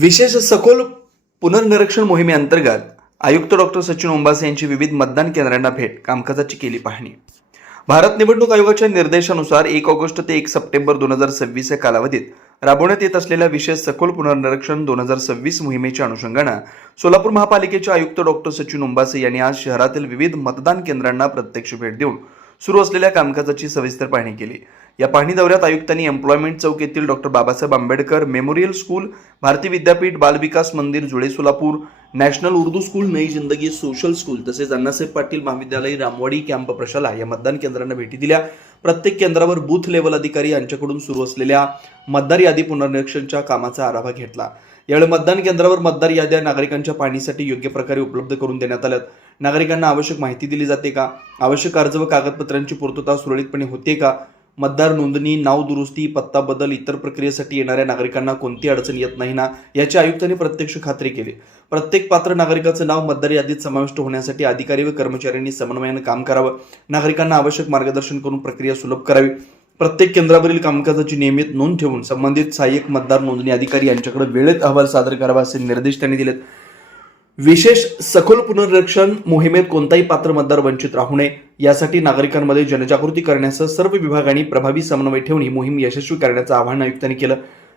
विशेष सखोल पुनर्निरीक्षण मोहिमेअंतर्गत आयुक्त डॉक्टर सचिन ओंबासे यांची विविध मतदान केंद्रांना भेट, कामकाजाची केली पाहणी. भारत निवडणूक आयोगाच्या निर्देशानुसार 1 ऑगस्ट ते 1 सप्टेंबर 2026 या कालावधीत राबवण्यात येत असलेल्या विशेष सखोल पुनर्निरीक्षण 2026 मोहिमेच्या अनुषंगानं सोलापूर महापालिकेचे आयुक्त डॉक्टर सचिन ओंबासे यांनी आज शहरातील विविध मतदान केंद्रांना प्रत्यक्ष भेट देऊन सुरू असलेल्या कामकाजाची सविस्तर पाहणी केली. या पाहणी दौऱ्यात आयुक्तांनी एम्प्लॉयमेंट चौक येथील doctor Babasaheb Ambedkar memorial school, Bharati Vidyapeeth, Balvikas मंदिर जुळे सोलापूर, नॅशनल उर्दू स्कूल, नई जिंदगी सोशल स्कूल तसेच अण्णासाहेब पाटील महाविद्यालय, रामवाडी कॅम्प प्रशाला या मतदान केंद्रांना भेटी दिल्या. प्रत्येक केंद्रावर बूथ लेवल अधिकारी यांच्याकडून सुरू असलेल्या मतदार यादी पुनर्निरीक्षणच्या कामाचा आढावा घेतला. यावेळी मतदान केंद्रावर मतदार याद्या नागरिकांच्या पाहणीसाठी योग्य प्रकारे उपलब्ध करून देण्यात आल्यात. नागरिकांना आवश्यक माहिती दिली जाते का? आवश्यक अर्ज व कागदपत्रांची पूर्तता सुरळीतपणे होते का? मतदार नोंदणी, नाव दुरुस्ती, पत्ता बदल इतर प्रक्रियेसाठी येणाऱ्या नागरिकांना कोणती अडचण येत नाही ना, याची आयुक्तांनी प्रत्यक्ष खात्री केली. प्रत्येक पात्र नागरिकाचं नाव मतदार यादीत समाविष्ट होण्यासाठी अधिकारी व कर्मचाऱ्यांनी समन्वयाने काम करावं. नागरिकांना आवश्यक मार्गदर्शन करून प्रक्रिया सुलभ करावी. प्रत्येक केंद्रावरील कामकाजाची नियमित नोंद ठेवून संबंधित सहाय्यक मतदार नोंदणी अधिकारी यांच्याकडे वेळेत अहवाल सादर करावा असे निर्देश त्यांनी दिलेत. विशेष सखोल पुनर्निरीक्षण मोहिमेत कोणताही पात्र मतदार वंचित राहू नये यासाठी नागरिकांमध्ये जनजागृती करण्यासह सर्व विभागांनी प्रभावी समन्वय ठेवून ही मोहीम यशस्वी करण्याचं आवाहन आयुक्तांनी केलं.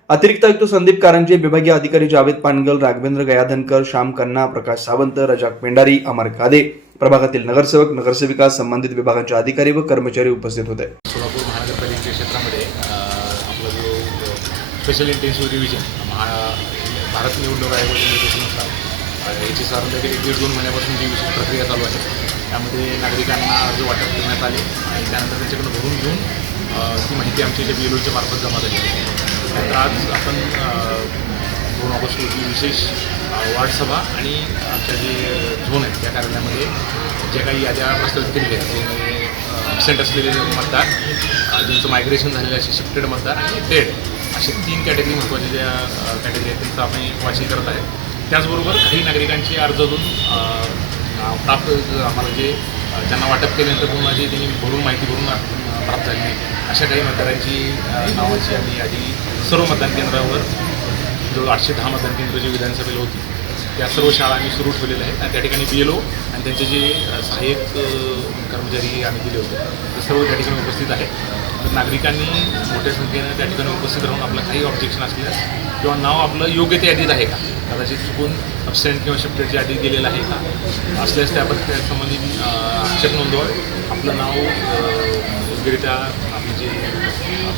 अतिरिक्त आयुक्त संदीप कारंजे, विभागीय अधिकारी जावेद पानगल, राघवेंद्र गयाधनकर, श्याम खन्ना, प्रकाश सावंत, रजाक पेंडारी, अमर कादे, प्रभागातील नगरसेवक, नगरसेविका, संबंधित विभागांचे अधिकारी व कर्मचारी उपस्थित होते. सोलापूर महानगरपालिकेच्या क्षेत्रामध्ये आपला जो स्पेशल इंटेन्सिव्ह रिव्हिजन भारत निवडणूक आयोगाच्या निर्देशानुसार याची साधारणतः 1-1.5-2 महिन्यापासून जी विशेष प्रक्रिया चालू आहे, त्यामध्ये नागरिकांना अर्ज वाटप करण्यात आले आणि त्यानंतर त्यांच्याकडून भरून घेऊन ती माहिती आमच्या इथे BLOच्या मार्फत जमा झाली. त्यानंतर आज आपण 2 ऑगस्ट रोजी विशेष वार्डसभा आणि आमच्या जे झोन आहेत त्या कार्यालयामध्ये जे काही याद्या प्रस्तावित केलेल्या आहेत, ते ॲबसेंट असलेले मतदार, ज्यांचं मायग्रेशन झालेलं असे शिफ्टेड मतदार आणि डेड असे 3 कॅटेगरी महत्त्वाचे ज्या कॅटेगरी आहेत त्यांचं आपण वाचन करत आहे. त्याचबरोबर काही नागरिकांचे अर्ज अजून प्राप्त आम्हाला जे त्यांना वाटप केल्यानंतर पुन्हा जे त्यांनी भरून माहिती भरून प्राप्त झाली नाही अशा काही मतदारांची नावाची आम्ही यादी सर्व मतदान केंद्रावर जवळ 810 मतदान केंद्र जे विधानसभेला होती त्या सर्व शाळा आम्ही सुरू ठेवलेल्या आहेत आणि त्या ठिकाणी BLO आणि त्यांचे जे सहाय्यक कर्मचारी आम्ही दिले होते ते सर्व त्या ठिकाणी उपस्थित आहेत. तर नागरिकांनी मोठ्या संख्येनं त्या ठिकाणी उपस्थित राहून आपलं काही ऑब्जेक्शन असल्यास किंवा नाव आपलं योग्य त्या यादीत आहे का, कदाचित चुकून ॲबसेंट किंवा शिफ्टेडची यादी गेलेलं आहे का असल्यास त्या संबंधी आक्षेप नोंदवावे. आपलं नाव योग्यरित्या आपले जे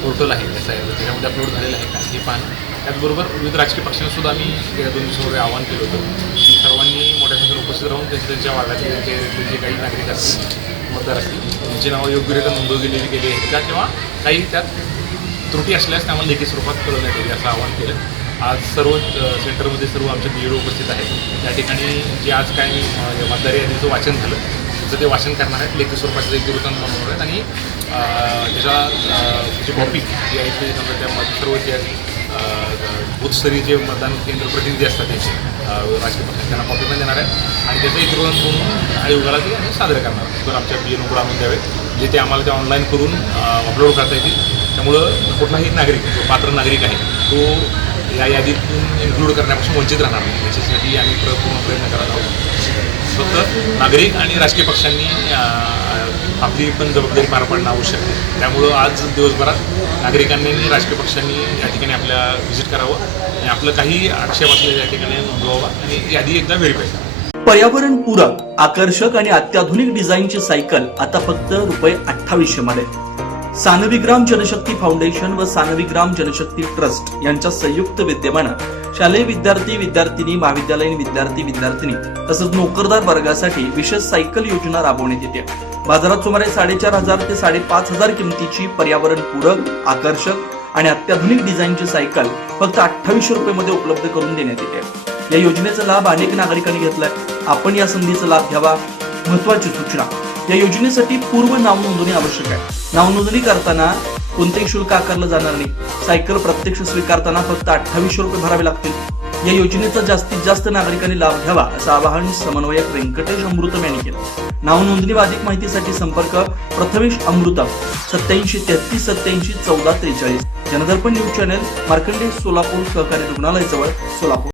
पोर्टल आहे त्याच्यामध्ये अपलोड झालेलं आहे का हे पाहणं. त्याचबरोबर विविध राजकीय पक्षांसुद्धा आम्ही गेल्या 2 दिवसामध्ये आवाहन केलं होतं की सर्वांनी मोठ्या संख्येने उपस्थित राहून त्यांच्या वार्डातले जे काही नागरिक असतील, मतदार असतील, त्यांची नावं योग्यरित्या नोंदवली गेली आहेत का किंवा काही त्यात त्रुटी असल्यास त्यामध्ये लेखी स्वरूपात कळवण्यात येईल असं आवाहन केलं. आज सर्व सेंटरमध्ये सर्व आमचे BLO उपस्थित आहेत. त्या ठिकाणी जे आज काही मतदार यादीचं वाचन झालं त्याचं ते वाचन करणार आहेत, लेखी स्वरूपाचं एक वृत्तांत बनवणार आहेत आणि त्याची कॉपी जी आहे ते समजा त्यामध्ये सर्व जे बूथस्तरीय जे मतदान केंद्र प्रतिनिधी असतात त्यांचे राजकीय पक्षांचे त्यांना कॉपी पण देणार आहेत आणि त्याचं एक वृत्तांत बनवून आयोगाला ते आम्ही सादर करणार आहोत. तर आमच्या BLOकडे आणून द्यावेत जे ते आम्हाला ते ऑनलाईन करून अपलोड करता येतील. त्यामुळं कुठलाही नागरिक जो पात्र नागरिक आहे तो या यादीतून इन्क्लूड करण्यापासून वंचित राहणार नाही याच्यासाठी आम्ही पूर्ण प्रयत्न करत आहोत. फक्त नागरिक आणि राजकीय पक्षांनी आपली पण जबाबदारी पार पाडणं आवश्यक आहे. त्यामुळं आज दिवसभरात नागरिकांनी आणि राजकीय पक्षांनी या ठिकाणी आपल्या व्हिजिट करावं आणि आपलं काही आक्षेप असलेल्या या ठिकाणी नोंदवावा आणि यादी एकदा व्हेरीफाय करावं. पर्यावरणपूरक, आकर्षक आणि अत्याधुनिक डिझाईनची सायकल आता फक्त ₹2800 मध्ये. सानविग्राम जनशक्ती फाउंडेशन व सानविग्राम जनशक्ती ट्रस्ट यांच्या संयुक्त विद्यमानं शालेय विद्यार्थी, विद्यार्थिनी, महाविद्यालयीन विद्यार्थी, विद्यार्थिनी तसंच नोकरदार वर्गासाठी विशेष सायकल योजना राबवण्यात येते. बाजारात सुमारे 4500 ते 5500 किमतीची पर्यावरणपूरक, आकर्षक आणि अत्याधुनिक डिझाईनची सायकल फक्त ₹2800 मध्ये उपलब्ध करून देण्यात येते. या योजनेचा लाभ अनेक नागरिकांनी घेतलाय. आपण या संधीचा लाभ घ्यावा. महत्वाची सूचना, या योजनेसाठी पूर्व नाव नोंदणी आवश्यक आहे. नाव नोंदणी करताना कोणतेही शुल्क आकारलं जाणार नाही. सायकल प्रत्यक्ष स्वीकारताना फक्त ₹2800 भरावे लागतील. या योजनेचा जास्तीत जास्त नागरिकांनी लाभ घ्यावा असं आवाहन समन्वयक व्यंकटेश अमृतम यांनी केलं. नाव नोंदणी व अधिक माहितीसाठी संपर्क प्रथमेश अमृतम 87 33 87 14 43. जनदर्पण न्यूज चॅनल, मार्कंडेय सोलापूर सहकारी रुग्णालय जवळ, सोलापूर.